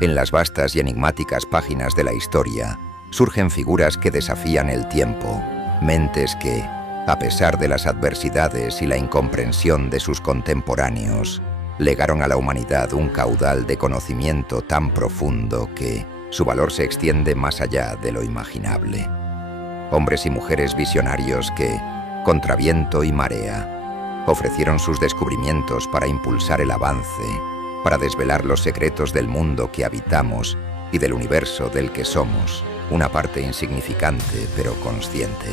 En las vastas y enigmáticas páginas de la historia, surgen figuras que desafían el tiempo, mentes que, a pesar de las adversidades y la incomprensión de sus contemporáneos, legaron a la humanidad un caudal de conocimiento tan profundo que su valor se extiende más allá de lo imaginable. Hombres y mujeres visionarios que, contra viento y marea, ofrecieron sus descubrimientos para impulsar el avance, para desvelar los secretos del mundo que habitamos y del universo del que somos, una parte insignificante pero consciente.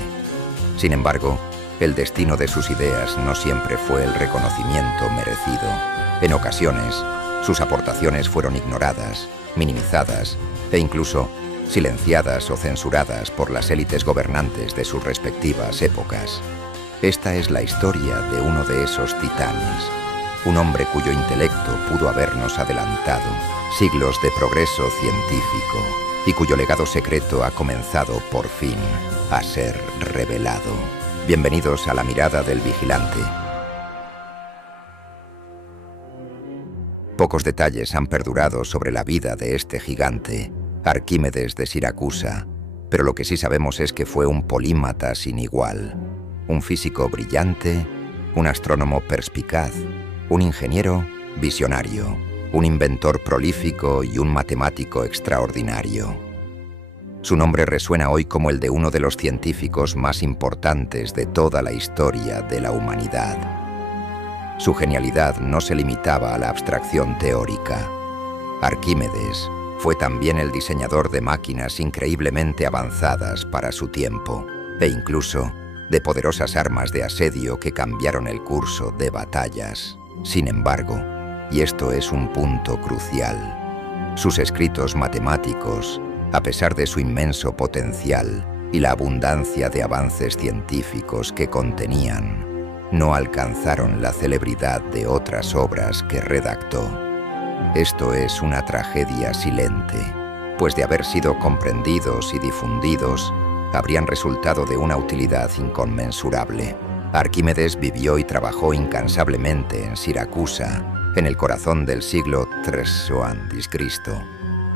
Sin embargo, el destino de sus ideas no siempre fue el reconocimiento merecido. En ocasiones, sus aportaciones fueron ignoradas, minimizadas e incluso silenciadas o censuradas por las élites gobernantes de sus respectivas épocas. Esta es la historia de uno de esos titanes, un hombre cuyo intelecto pudo habernos adelantado siglos de progreso científico y cuyo legado secreto ha comenzado por fin a ser revelado. Bienvenidos a La Mirada del Vigilante. Pocos detalles han perdurado sobre la vida de este gigante, Arquímedes de Siracusa, pero lo que sí sabemos es que fue un polímata sin igual, un físico brillante, un astrónomo perspicaz, un ingeniero visionario, un inventor prolífico y un matemático extraordinario. Su nombre resuena hoy como el de uno de los científicos más importantes de toda la historia de la humanidad. Su genialidad no se limitaba a la abstracción teórica. Arquímedes fue también el diseñador de máquinas increíblemente avanzadas para su tiempo, e incluso de poderosas armas de asedio que cambiaron el curso de batallas. Sin embargo, y esto es un punto crucial, sus escritos matemáticos, a pesar de su inmenso potencial y la abundancia de avances científicos que contenían, no alcanzaron la celebridad de otras obras que redactó. Esto es una tragedia silente, pues de haber sido comprendidos y difundidos, habrían resultado de una utilidad inconmensurable. Arquímedes vivió y trabajó incansablemente en Siracusa, en el corazón del siglo III a.C.,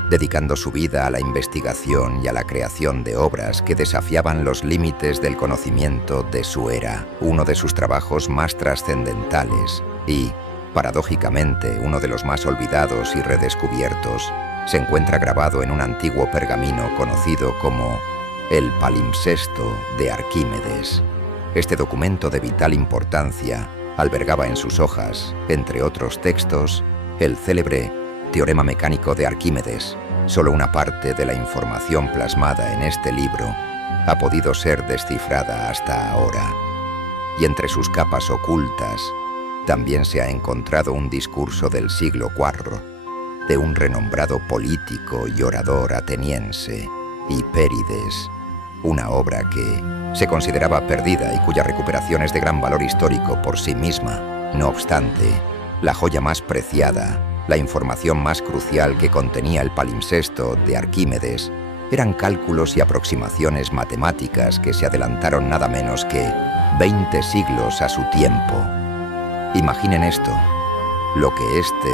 dedicando su vida a la investigación y a la creación de obras que desafiaban los límites del conocimiento de su era. Uno de sus trabajos más trascendentales y, paradójicamente, uno de los más olvidados y redescubiertos, se encuentra grabado en un antiguo pergamino conocido como el Palimpsesto de Arquímedes. Este documento de vital importancia albergaba en sus hojas, entre otros textos, el célebre Teorema mecánico de Arquímedes. Solo una parte de la información plasmada en este libro ha podido ser descifrada hasta ahora. Y entre sus capas ocultas también se ha encontrado un discurso del siglo IV de un renombrado político y orador ateniense, Hipérides, una obra que se consideraba perdida y cuya recuperación es de gran valor histórico por sí misma. No obstante, la joya más preciada, la información más crucial que contenía el Palimpsesto de Arquímedes, eran cálculos y aproximaciones matemáticas que se adelantaron nada menos que 20 siglos a su tiempo. Imaginen esto, lo que este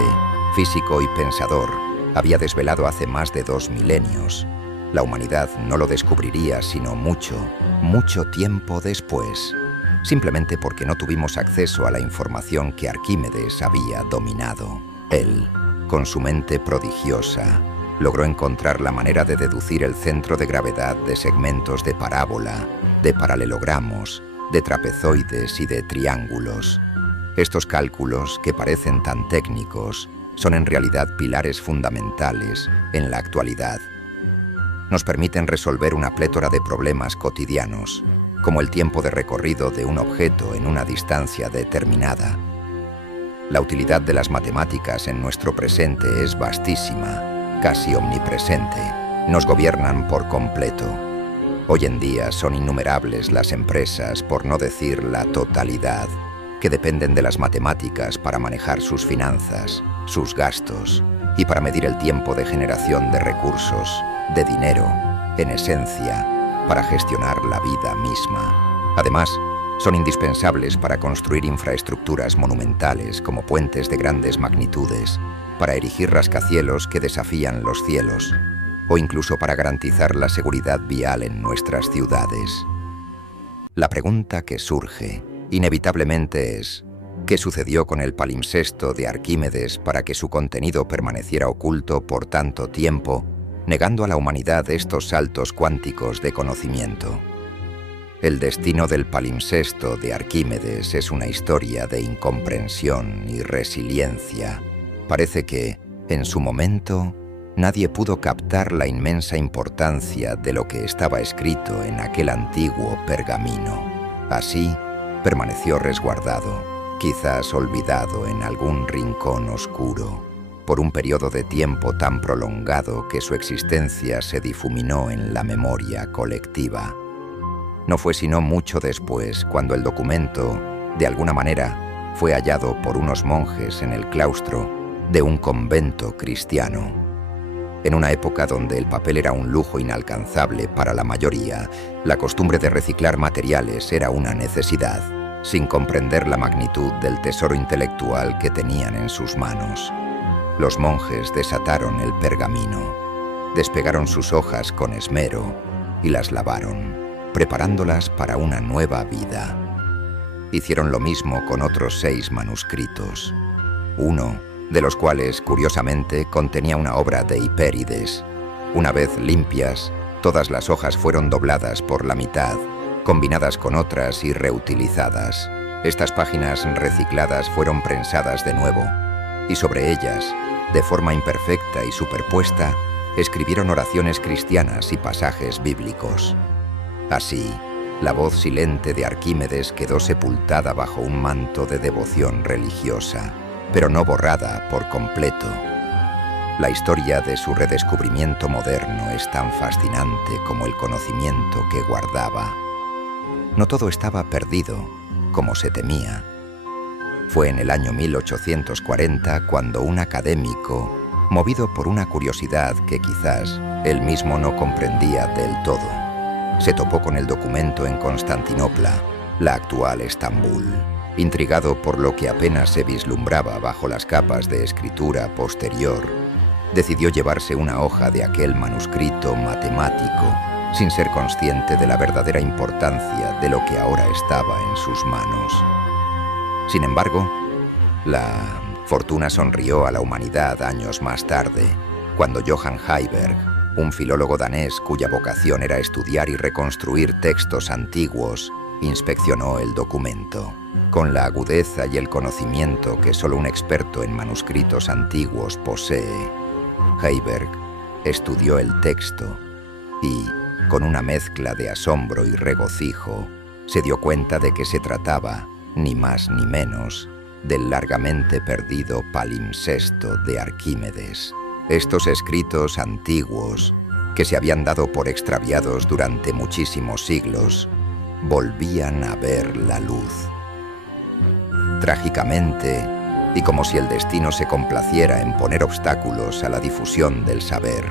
físico y pensador había desvelado hace más de 2 milenios. La humanidad no lo descubriría sino mucho tiempo después, simplemente porque no tuvimos acceso a la información que Arquímedes había dominado. Él, con su mente prodigiosa, logró encontrar la manera de deducir el centro de gravedad de segmentos de parábola, de paralelogramos, de trapezoides y de triángulos. Estos cálculos, que parecen tan técnicos, son en realidad pilares fundamentales en la actualidad. Nos permiten resolver una plétora de problemas cotidianos, como el tiempo de recorrido de un objeto en una distancia determinada. La utilidad de las matemáticas en nuestro presente es vastísima, casi omnipresente. Nos gobiernan por completo. Hoy en día son innumerables las empresas, por no decir la totalidad, que dependen de las matemáticas para manejar sus finanzas, sus gastos y para medir el tiempo de generación de recursos, de dinero, en esencia, para gestionar la vida misma. Además, Son indispensables para construir infraestructuras monumentales como puentes de grandes magnitudes, para erigir rascacielos que desafían los cielos, o incluso para garantizar la seguridad vial en nuestras ciudades. La pregunta que surge, inevitablemente, es: ¿qué sucedió con el palimpsesto de Arquímedes para que su contenido permaneciera oculto por tanto tiempo, negando a la humanidad estos saltos cuánticos de conocimiento? El destino del palimpsesto de Arquímedes es una historia de incomprensión y resiliencia. Parece que, en su momento, nadie pudo captar la inmensa importancia de lo que estaba escrito en aquel antiguo pergamino. Así, permaneció resguardado, quizás olvidado en algún rincón oscuro, por un periodo de tiempo tan prolongado que su existencia se difuminó en la memoria colectiva. No fue sino mucho después cuando el documento, de alguna manera, fue hallado por unos monjes en el claustro de un convento cristiano. En una época donde el papel era un lujo inalcanzable para la mayoría, la costumbre de reciclar materiales era una necesidad, sin comprender la magnitud del tesoro intelectual que tenían en sus manos. Los monjes desataron el pergamino, despegaron sus hojas con esmero y las lavaron, preparándolas para una nueva vida. Hicieron lo mismo con otros 6 manuscritos, uno de los cuales, curiosamente, contenía una obra de Hipérides. Una vez limpias, todas las hojas fueron dobladas por la mitad, combinadas con otras y reutilizadas. Estas páginas recicladas fueron prensadas de nuevo, y sobre ellas, de forma imperfecta y superpuesta, escribieron oraciones cristianas y pasajes bíblicos. Así, la voz silente de Arquímedes quedó sepultada bajo un manto de devoción religiosa, pero no borrada por completo. La historia de su redescubrimiento moderno es tan fascinante como el conocimiento que guardaba. No todo estaba perdido, como se temía. Fue en el año 1840 cuando un académico, movido por una curiosidad que quizás él mismo no comprendía del todo, se topó con el documento en Constantinopla, la actual Estambul. Intrigado por lo que apenas se vislumbraba bajo las capas de escritura posterior, decidió llevarse una hoja de aquel manuscrito matemático, sin ser consciente de la verdadera importancia de lo que ahora estaba en sus manos. Sin embargo, la fortuna sonrió a la humanidad años más tarde, cuando Johann Heiberg, un filólogo danés cuya vocación era estudiar y reconstruir textos antiguos, inspeccionó el documento. Con la agudeza y el conocimiento que solo un experto en manuscritos antiguos posee, Heiberg estudió el texto y, con una mezcla de asombro y regocijo, se dio cuenta de que se trataba, ni más ni menos, del largamente perdido palimpsesto de Arquímedes. Estos escritos antiguos, que se habían dado por extraviados durante muchísimos siglos, volvían a ver la luz. Trágicamente, y como si el destino se complaciera en poner obstáculos a la difusión del saber,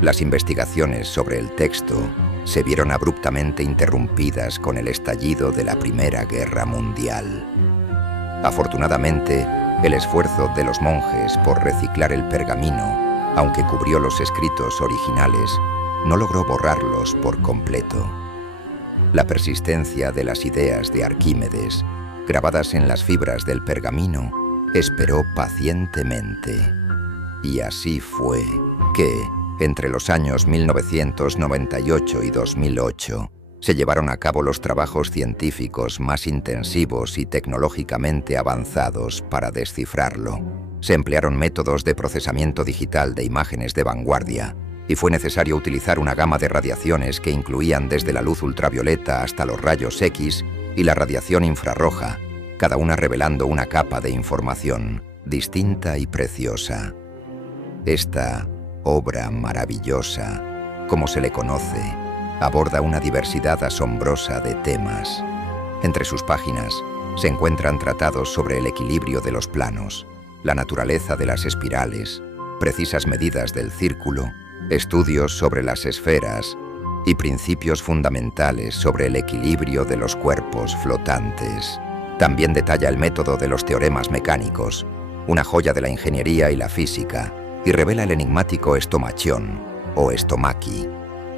las investigaciones sobre el texto se vieron abruptamente interrumpidas con el estallido de la Primera Guerra Mundial. Afortunadamente, el esfuerzo de los monjes por reciclar el pergamino, aunque cubrió los escritos originales, no logró borrarlos por completo. La persistencia de las ideas de Arquímedes, grabadas en las fibras del pergamino, esperó pacientemente. Y así fue que, entre los años 1998 y 2008, se llevaron a cabo los trabajos científicos más intensivos y tecnológicamente avanzados para descifrarlo. Se emplearon métodos de procesamiento digital de imágenes de vanguardia, y fue necesario utilizar una gama de radiaciones que incluían desde la luz ultravioleta hasta los rayos X y la radiación infrarroja, cada una revelando una capa de información distinta y preciosa. Esta obra maravillosa, como se le conoce, aborda una diversidad asombrosa de temas. Entre sus páginas se encuentran tratados sobre el equilibrio de los planos, la naturaleza de las espirales, precisas medidas del círculo, estudios sobre las esferas, y principios fundamentales sobre el equilibrio de los cuerpos flotantes. También detalla el método de los teoremas mecánicos, una joya de la ingeniería y la física, y revela el enigmático estomachión, o estomaqui,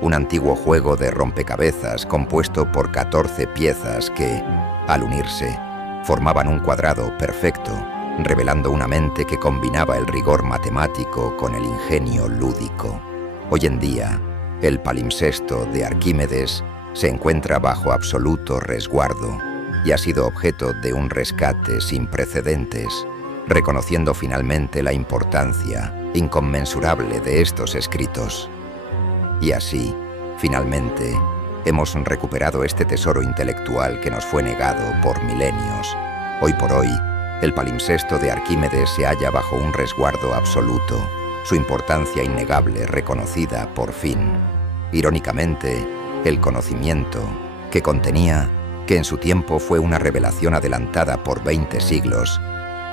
un antiguo juego de rompecabezas compuesto por 14 piezas que, al unirse, formaban un cuadrado perfecto, revelando una mente que combinaba el rigor matemático con el ingenio lúdico. Hoy en día, el palimpsesto de Arquímedes se encuentra bajo absoluto resguardo y ha sido objeto de un rescate sin precedentes, reconociendo finalmente la importancia inconmensurable de estos escritos. Y así, finalmente, hemos recuperado este tesoro intelectual que nos fue negado por milenios. Hoy por hoy, el palimpsesto de Arquímedes se halla bajo un resguardo absoluto, su importancia innegable reconocida por fin. Irónicamente, el conocimiento que contenía, que en su tiempo fue una revelación adelantada por 20 siglos,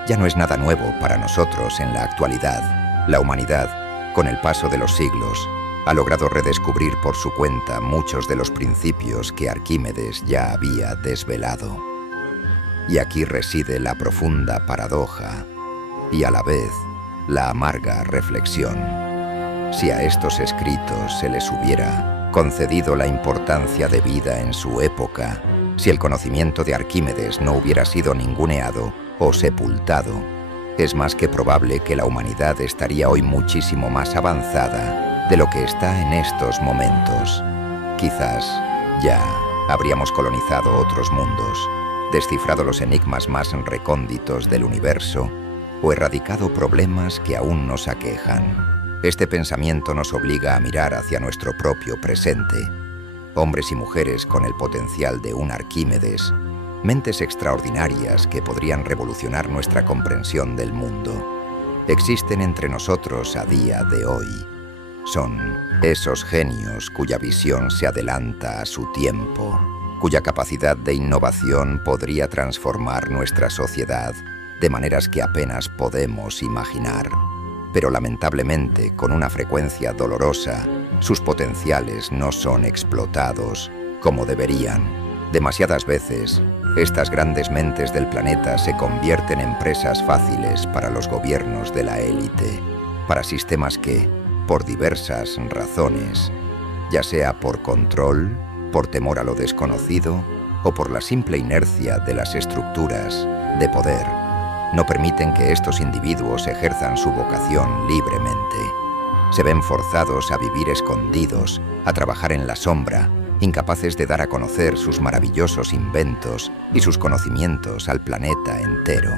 ya no es nada nuevo para nosotros en la actualidad. La humanidad, con el paso de los siglos, ha logrado redescubrir por su cuenta muchos de los principios que Arquímedes ya había desvelado. Y aquí reside la profunda paradoja y a la vez la amarga reflexión. Si a estos escritos se les hubiera concedido la importancia debida en su época, si el conocimiento de Arquímedes no hubiera sido ninguneado o sepultado, es más que probable que la humanidad estaría hoy muchísimo más avanzada de lo que está en estos momentos. Quizás ya habríamos colonizado otros mundos, descifrado los enigmas más recónditos del universo o erradicado problemas que aún nos aquejan. Este pensamiento nos obliga a mirar hacia nuestro propio presente. Hombres y mujeres con el potencial de un Arquímedes, mentes extraordinarias que podrían revolucionar nuestra comprensión del mundo, existen entre nosotros a día de hoy. Son esos genios cuya visión se adelanta a su tiempo, cuya capacidad de innovación podría transformar nuestra sociedad de maneras que apenas podemos imaginar. Pero lamentablemente, con una frecuencia dolorosa, sus potenciales no son explotados como deberían. Demasiadas veces, estas grandes mentes del planeta se convierten en presas fáciles para los gobiernos de la élite, para sistemas que, por diversas razones, ya sea por control, por temor a lo desconocido o por la simple inercia de las estructuras de poder, no permiten que estos individuos ejerzan su vocación libremente. Se ven forzados a vivir escondidos, a trabajar en la sombra, incapaces de dar a conocer sus maravillosos inventos y sus conocimientos al planeta entero.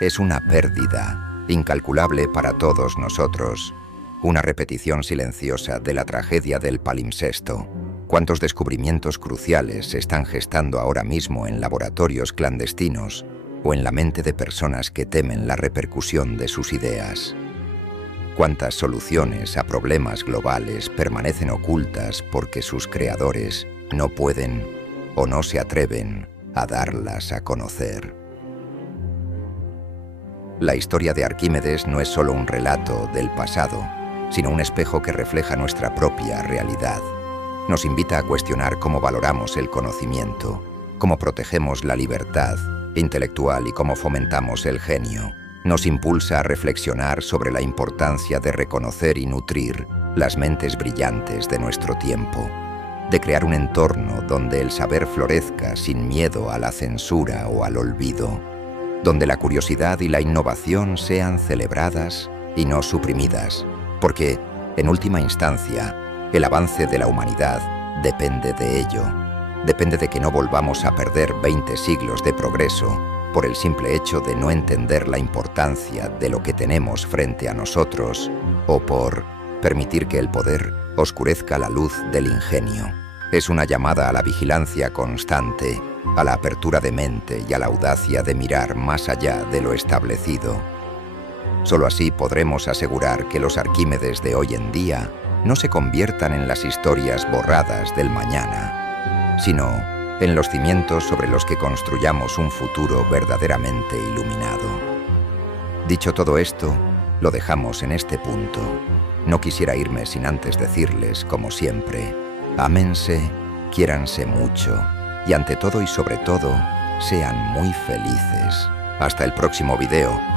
Es una pérdida incalculable para todos nosotros, una repetición silenciosa de la tragedia del palimpsesto. ¿Cuántos descubrimientos cruciales se están gestando ahora mismo en laboratorios clandestinos o en la mente de personas que temen la repercusión de sus ideas? ¿Cuántas soluciones a problemas globales permanecen ocultas porque sus creadores no pueden o no se atreven a darlas a conocer? La historia de Arquímedes no es solo un relato del pasado, sino un espejo que refleja nuestra propia realidad. Nos invita a cuestionar cómo valoramos el conocimiento, cómo protegemos la libertad intelectual y cómo fomentamos el genio. Nos impulsa a reflexionar sobre la importancia de reconocer y nutrir las mentes brillantes de nuestro tiempo, de crear un entorno donde el saber florezca sin miedo a la censura o al olvido, donde la curiosidad y la innovación sean celebradas y no suprimidas, porque, en última instancia, el avance de la humanidad depende de ello. Depende de que no volvamos a perder 20 siglos de progreso por el simple hecho de no entender la importancia de lo que tenemos frente a nosotros o por permitir que el poder oscurezca la luz del ingenio. Es una llamada a la vigilancia constante, a la apertura de mente y a la audacia de mirar más allá de lo establecido. Solo así podremos asegurar que los Arquímedes de hoy en día no se conviertan en las historias borradas del mañana, sino en los cimientos sobre los que construyamos un futuro verdaderamente iluminado. Dicho todo esto, lo dejamos en este punto. No quisiera irme sin antes decirles, como siempre, Ámense, quiéranse mucho y ante todo y sobre todo, sean muy felices. Hasta el próximo video.